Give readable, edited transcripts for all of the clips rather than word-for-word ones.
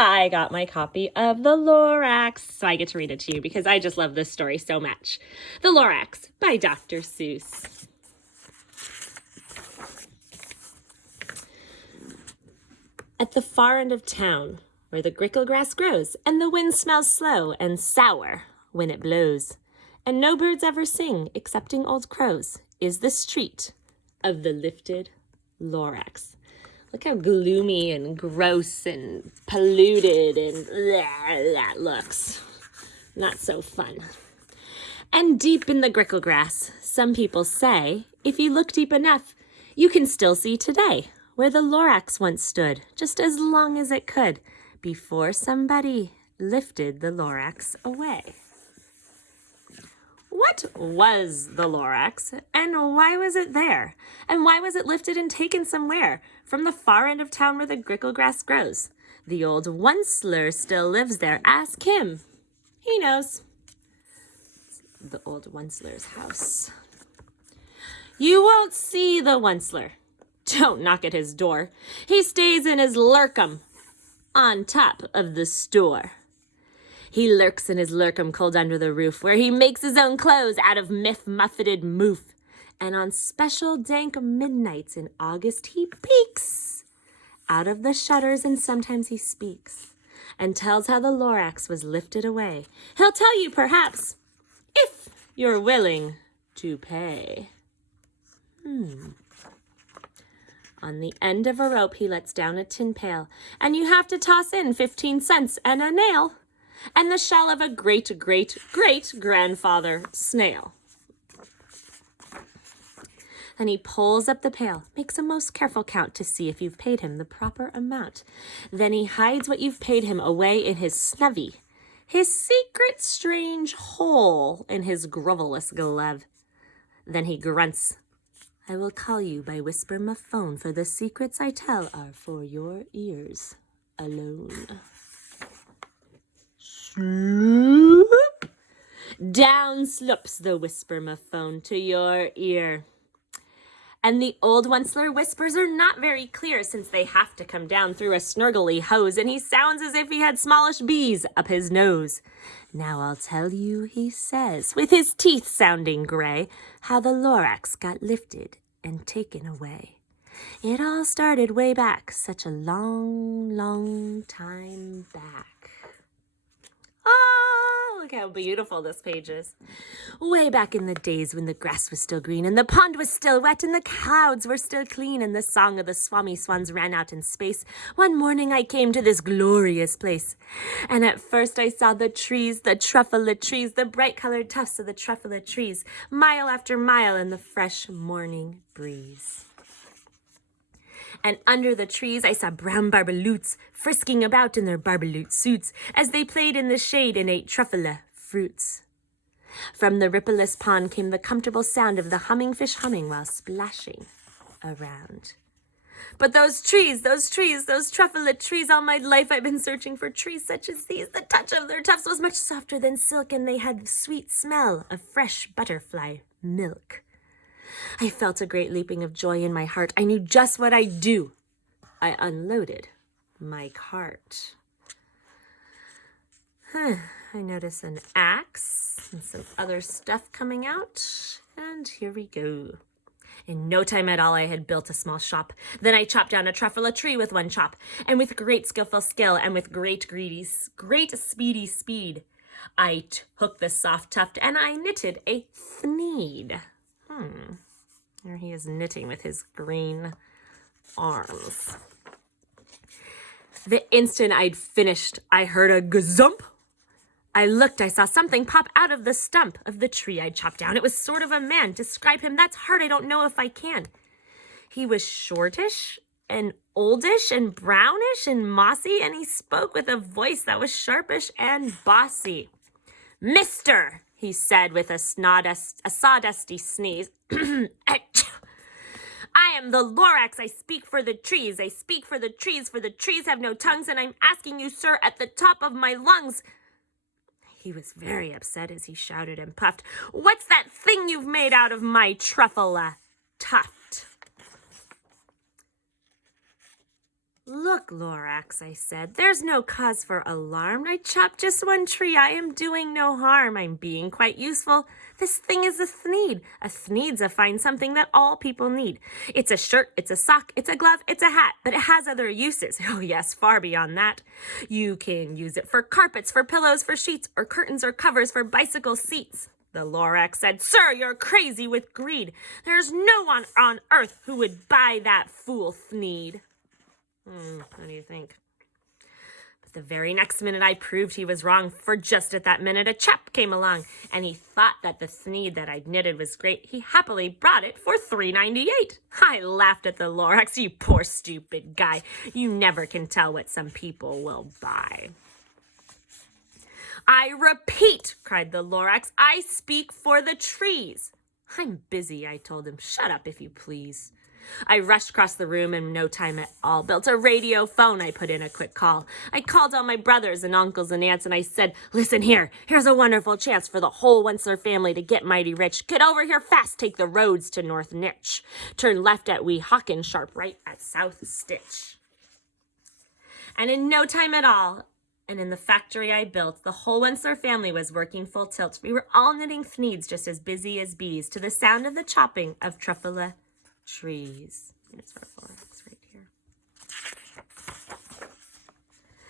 I got my copy of the Lorax, so I get to read it to you because I just love this story so much. The Lorax by Dr. Seuss. At the far end of town, where the grickle grass grows, and the wind smells slow and sour when it blows, and no birds ever sing excepting old crows, is the street of the lifted Lorax. Look how gloomy and gross and polluted and that looks. Not so fun. And deep in the grickle grass, some people say, if you look deep enough, you can still see today where the Lorax once stood, just as long as it could, before somebody lifted the Lorax away. What was the Lorax, and why was it there? And why was it lifted and taken somewhere from the far end of town where the grickle grass grows? The old Onceler still lives there. Ask him. He knows. The old Onceler's house. You won't see the Onceler. Don't knock at his door. He stays in his lurkum on top of the store. He lurks in his lurkum cold under the roof, where he makes his own clothes out of muffeted moof. And on special dank midnights in August, he peeks out of the shutters, and sometimes he speaks and tells how the Lorax was lifted away. He'll tell you, perhaps, if you're willing to pay. On the end of a rope, he lets down a tin pail, and you have to toss in 15 cents and a nail, and the shell of a great-great-great-grandfather snail. Then he pulls up the pail, makes a most careful count to see if you've paid him the proper amount. Then he hides what you've paid him away in his snuvy, his secret strange hole in his grovelous glove. Then he grunts, I will call you by whisper my phone, for the secrets I tell are for your ears alone. Sloop. Down sloops the whisper-ma-phone to your ear. And the old Onceler whispers are not very clear, since they have to come down through a snurgly hose, and he sounds as if he had smallish bees up his nose. Now I'll tell you, he says, with his teeth sounding gray, how the Lorax got lifted and taken away. It all started way back, such a long, long time back. Oh, look how beautiful this page is. Way back in the days when the grass was still green and the pond was still wet and the clouds were still clean and the song of the swami swans ran out in space, one morning I came to this glorious place. And at first I saw the trees, the truffula trees, the bright-colored tufts of the truffula trees, mile after mile in the fresh morning breeze. And under the trees I saw brown barbaloots frisking about in their barbaloot suits as they played in the shade and ate truffula fruits. From the rippleless pond came the comfortable sound of the humming fish humming while splashing around. But those trees, those truffula trees, all my life I've been searching for trees such as these. The touch of their tufts was much softer than silk, and they had the sweet smell of fresh butterfly milk. I felt a great leaping of joy in my heart. I knew just what I'd do. I unloaded my cart. I notice an axe and some other stuff coming out, and here we go. In no time at all, I had built a small shop. Then I chopped down a truffula tree with one chop, and with great skillful skill and with great speedy speed, I took the soft tuft and I knitted a thneed. There he is knitting with his green arms. The instant I'd finished, I heard a gazump. I looked, I saw something pop out of the stump of the tree I'd chopped down. It was sort of a man. Describe him, that's hard, I don't know if I can. He was shortish and oldish and brownish and mossy, and he spoke with a voice that was sharpish and bossy. Mister, he said with a sawdusty sneeze. I am the Lorax. I speak for the trees. I speak for the trees have no tongues, and I'm asking you, sir, at the top of my lungs. He was very upset as he shouted and puffed. What's that thing you've made out of my truffula tuft? Look, Lorax, I said, there's no cause for alarm. I chopped just one tree. I am doing no harm. I'm being quite useful. This thing is a thneed. A thneed's a fine something that all people need. It's a shirt, it's a sock, it's a glove, it's a hat, but it has other uses. Oh yes, far beyond that. You can use it for carpets, for pillows, for sheets, or curtains or covers for bicycle seats. The Lorax said, Sir, you're crazy with greed. There's no one on earth who would buy that fool thneed. What do you think? But the very next minute I proved he was wrong, for just at that minute a chap came along, and he thought that the thneed that I'd knitted was great. He happily brought it for $3.98. I laughed at the Lorax. You poor stupid guy. You never can tell what some people will buy. I repeat, cried the Lorax, I speak for the trees. I'm busy, I told him. Shut up, if you please. I rushed across the room in no time at all. Built a radio phone. I put in a quick call. I called all my brothers and uncles and aunts, and I said, listen here. Here's a wonderful chance for the whole Wensler family to get mighty rich. Get over here fast. Take the roads to North Nitch. Turn left at Wee Hawkins, sharp right at South Stitch. And in no time at all, and in the factory I built, the whole Wensler family was working full tilt. We were all knitting thneeds just as busy as bees to the sound of the chopping of truffula trees. Here's our Lorax right here.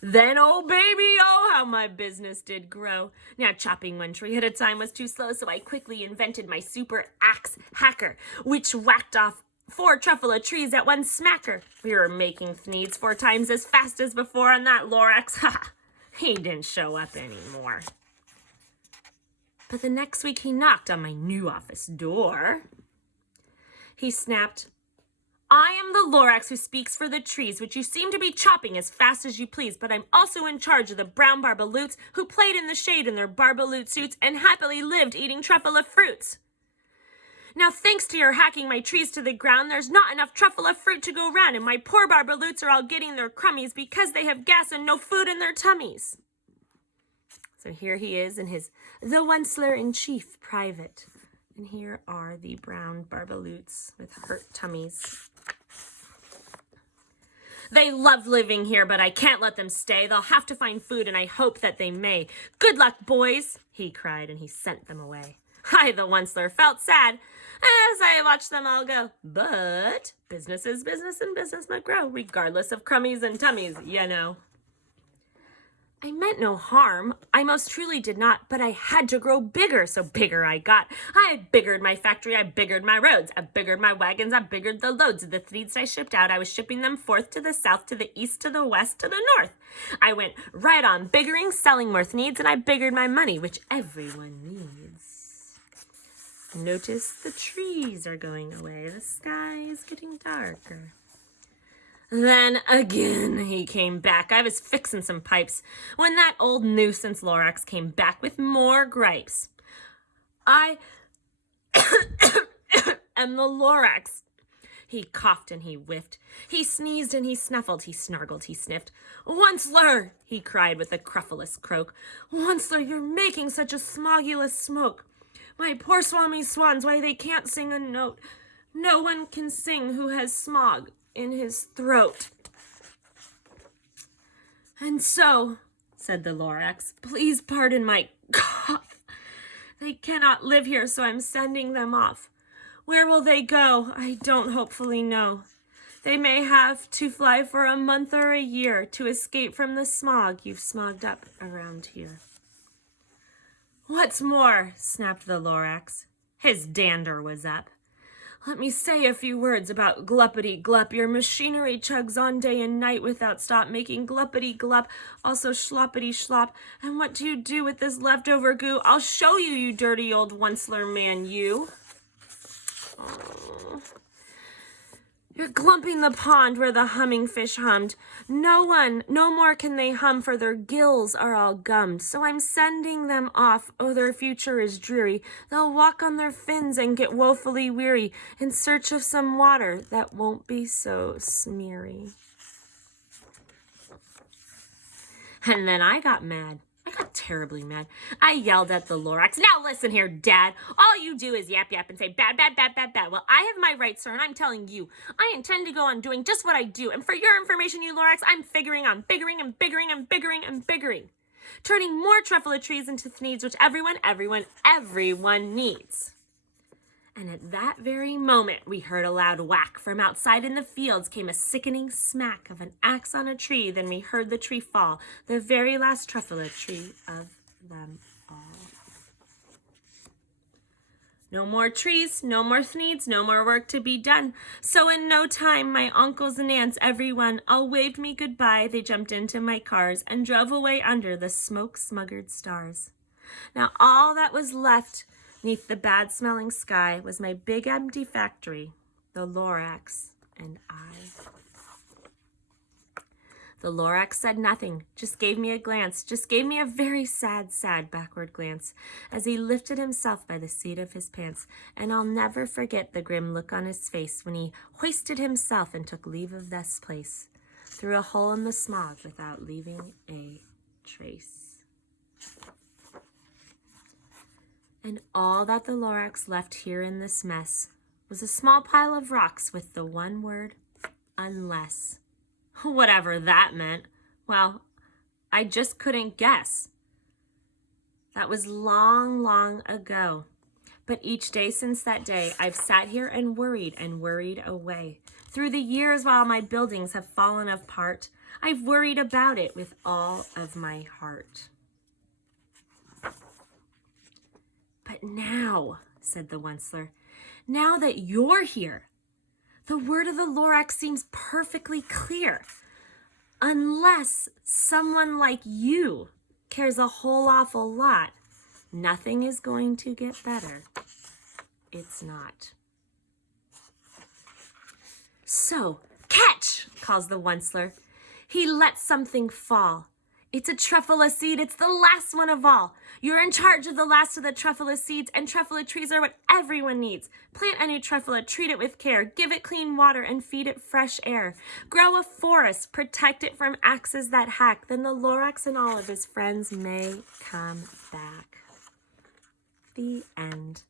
Then, oh baby, oh how my business did grow. Now chopping one tree at a time was too slow, so I quickly invented my super axe hacker, which whacked off 4 truffula trees at one smacker. We were making thneeds 4 times as fast as before, and that Lorax, he didn't show up anymore. But the next week he knocked on my new office door. He snapped, I am the Lorax who speaks for the trees, which you seem to be chopping as fast as you please, but I'm also in charge of the brown barbaloots who played in the shade in their barbaloot suits and happily lived eating truffula fruits. Now, thanks to your hacking my trees to the ground, there's not enough truffula fruit to go round, and my poor barbaloots are all getting their crummies because they have gas and no food in their tummies. So here he is in his The Wensler-in-Chief private. And here are the brown barbaloots with hurt tummies. They love living here, but I can't let them stay. They'll have to find food, and I hope that they may. Good luck, boys, he cried, and he sent them away. I, the Wensler, felt sad as I watched them all go. But business is business, and business must grow, regardless of crummies and tummies, you know. I meant no harm. I most truly did not, but I had to grow bigger, so bigger I got. I biggered my factory, I biggered my roads, I biggered my wagons, I biggered the loads of the thneeds I shipped out. I was shipping them forth to the south, to the east, to the west, to the north. I went right on biggering, selling more thneeds, and I biggered my money, which everyone needs. Notice the trees are going away. The sky is getting darker. Then again he came back. I was fixing some pipes when that old nuisance Lorax came back with more gripes. I am the Lorax. He coughed and he whiffed. He sneezed and he snuffled. He snargled, he sniffed. Wensler, he cried with a cruffulous croak. Wensler, you're making such a smogulous smoke. My poor swami swans, why they can't sing a note. No one can sing who has smog in his throat. And so, said the Lorax, please pardon my cough. They cannot live here, so I'm sending them off. Where will they go? I don't hopefully know. They may have to fly for a month or a year to escape from the smog you've smogged up around here. What's more, snapped the Lorax. His dander was up. Let me say a few words about gluppity-glup. Your machinery chugs on day and night without stop, making gluppity-glup, also schloppity-schlop. And what do you do with this leftover goo? I'll show you, you dirty old Wensler man, you. Oh. You're glumping the pond where the humming fish hummed. No more can they hum, for their gills are all gummed. So I'm sending them off. Oh, their future is dreary. They'll walk on their fins and get woefully weary in search of some water that won't be so smeary. And then I got mad. I got terribly mad. I yelled at the Lorax. Now listen here, Dad. All you do is yap yap and say bad, bad, bad, bad, bad. Well, I have my rights, sir, and I'm telling you, I intend to go on doing just what I do. And for your information, you Lorax, I'm figuring on biggering and biggering and biggering and biggering. Turning more truffula trees into needs which everyone needs. And at that very moment, we heard a loud whack. From outside in the fields came a sickening smack of an axe on a tree. Then we heard the tree fall, the very last truffula tree of them all. No more trees, no more needs, no more work to be done. So in no time, my uncles and aunts, everyone, all waved me goodbye. They jumped into my cars and drove away under the smoke-smuggered stars. Now all that was left 'neath the bad-smelling sky was my big empty factory, the Lorax, and I. The Lorax said nothing, just gave me a glance, just gave me a very sad, sad backward glance as he lifted himself by the seat of his pants, and I'll never forget the grim look on his face when he hoisted himself and took leave of this place, through a hole in the smog without leaving a trace. And all that the Lorax left here in this mess was a small pile of rocks with the one word, unless. Whatever that meant. Well, I just couldn't guess. That was long, long ago. But each day since that day, I've sat here and worried away. Through the years while my buildings have fallen apart, I've worried about it with all of my heart. But now, said the Onceler, now that you're here, the word of the Lorax seems perfectly clear. Unless someone like you cares a whole awful lot, nothing is going to get better. It's not. So, catch, calls the Onceler. He lets something fall. It's a truffula seed. It's the last one of all. You're in charge of the last of the truffula seeds, and truffula trees are what everyone needs. Plant a new truffula, treat it with care, give it clean water, and feed it fresh air. Grow a forest, protect it from axes that hack. Then the Lorax and all of his friends may come back. The end.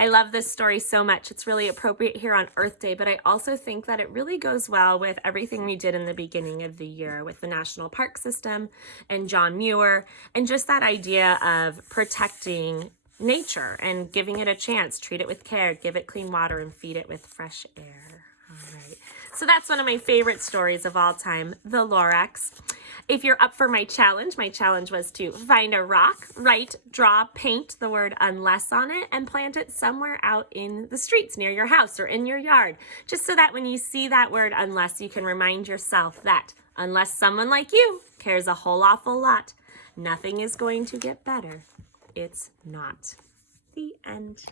I love this story so much. It's really appropriate here on Earth Day, but I also think that it really goes well with everything we did in the beginning of the year with the National Park System and John Muir, and just that idea of protecting nature and giving it a chance. Treat it with care, give it clean water, and feed it with fresh air. All right. So that's one of my favorite stories of all time, the Lorax. If you're up for my challenge was to find a rock, write, draw, paint the word unless on it, and plant it somewhere out in the streets near your house or in your yard, just so that when you see that word unless, you can remind yourself that unless someone like you cares a whole awful lot, nothing is going to get better. It's not. The end.